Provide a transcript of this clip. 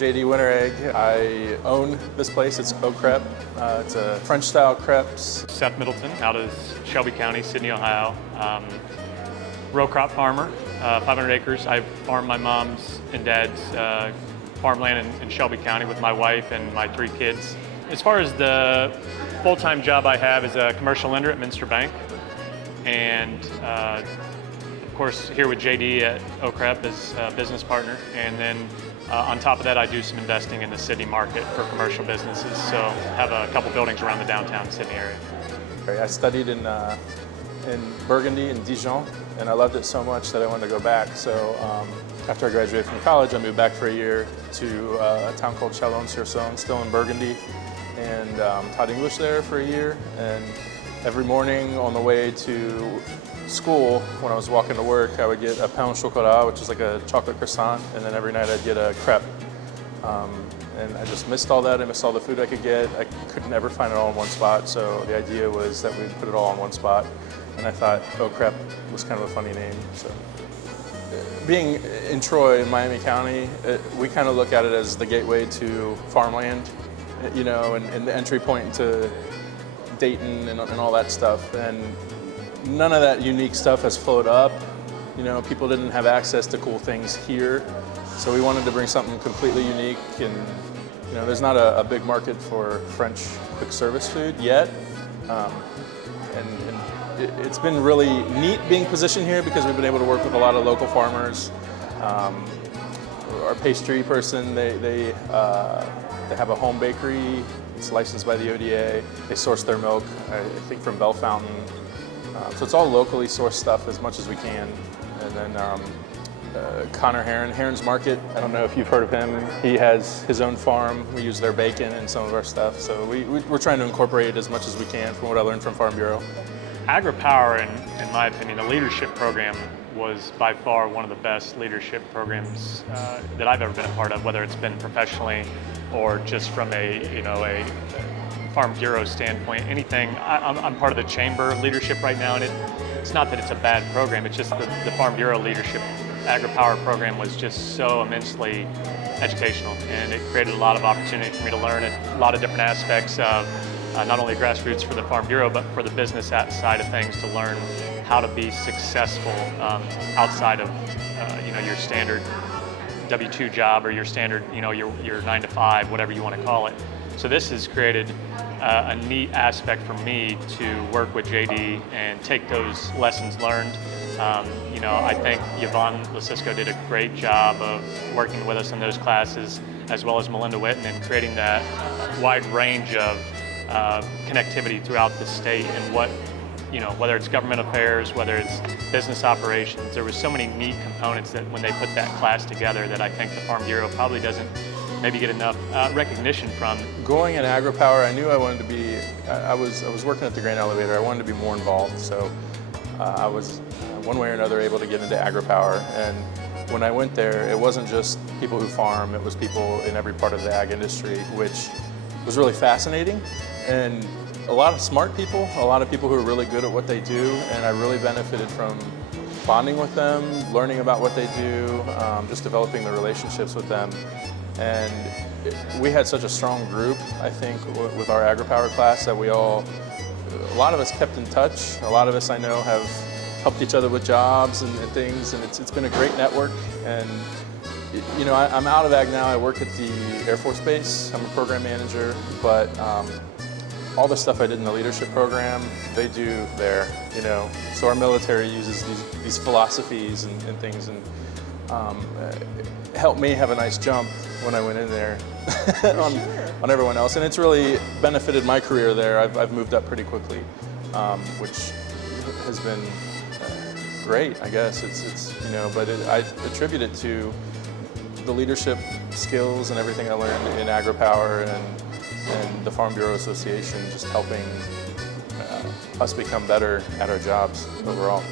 JD Winteregg. I own this place. It's Oh Crêpe. It's a French-style crepes. Seth Middleton out of Shelby County, Sydney, Ohio. Row crop farmer, 500 acres. I farm my mom's and dad's farmland in Shelby County with my wife and my 3 kids. As far as the full-time job I have is a commercial lender at Minster Bank. And of course, here with JD at Oh Crêpe as a business partner. And then on top of that, I do some investing in the Sydney market for commercial businesses. So I have a couple buildings around the downtown Sydney area. I studied in Burgundy and Dijon, and I loved it so much that I wanted to go back. So after I graduated from college, I moved back for a year to a town called Chalon-sur-Saône, still in Burgundy, and taught English there for a year. And every morning on the way to school, when I was walking to work, I would get a pain au chocolat, which is like a chocolate croissant, and then every night I'd get a crêpe. And I just missed all that. I missed all the food I could get. I could never find it all in one spot, so the idea was that we'd put it all in one spot. And I thought Oh Crêpe was kind of a funny name. So, being in Troy in Miami County, we kind of look at it as the gateway to farmland, you know, and the entry point into Dayton and all that stuff. And none of that unique stuff has flowed up. You know, people didn't have access to cool things here. So we wanted to bring something completely unique. And, you know, there's not a big market for French quick service food yet. And it's been really neat being positioned here because we've been able to work with a lot of local farmers. Our pastry person, they have a home bakery. It's licensed by the ODA. They source their milk, I think, from Bell Fountain. So it's all locally sourced stuff as much as we can. And then Connor Heron's Market, I don't know if you've heard of him. He has his own farm. We use their bacon in some of our stuff. So we're trying to incorporate as much as we can from what I learned from Farm Bureau. AgriPOWER, in my opinion, the leadership program was by far one of the best leadership programs that I've ever been a part of, whether it's been professionally or just from a Farm Bureau standpoint. Anything, I'm part of the chamber leadership right now, and it's not that it's a bad program, it's just the Farm Bureau leadership AgriPOWER program was just so immensely educational, and it created a lot of opportunity for me to learn a lot of different aspects of not only grassroots for the Farm Bureau, but for the business side of things, to learn how to be successful outside of your standard W-2 job or your standard, your 9 to 5, whatever you want to call it. So this has created a neat aspect for me to work with JD and take those lessons learned. I think Yvonne Lasisco did a great job of working with us in those classes, as well as Melinda Witten, and creating that wide range of connectivity throughout the state and whether it's government affairs, whether it's business operations. There was so many neat components that when they put that class together that I think the Farm Bureau probably doesn't maybe get enough recognition from. Going at AgriPOWER, I knew I wanted to be, I was working at the grain elevator. I wanted to be more involved, so I was one way or another able to get into AgriPOWER. And when I went there, it wasn't just people who farm, it was people in every part of the ag industry, which was really fascinating. And a lot of smart people, a lot of people who are really good at what they do, and I really benefited from bonding with them, learning about what they do, just developing the relationships with them. And we had such a strong group, I think, with our AgriPOWER class that a lot of us kept in touch. A lot of us I know have helped each other with jobs and things, and it's been a great network. And I'm out of ag now. I work at the Air Force Base. I'm a program manager, but all the stuff I did in the leadership program, they do there, So our military uses these philosophies and things, and helped me have a nice jump when I went in there on everyone else. And it's really benefited my career there. I've moved up pretty quickly, which has been great, I guess. But I attribute it to the leadership skills and everything I learned in AgriPOWER and the Farm Bureau Association, just helping us become better at our jobs overall.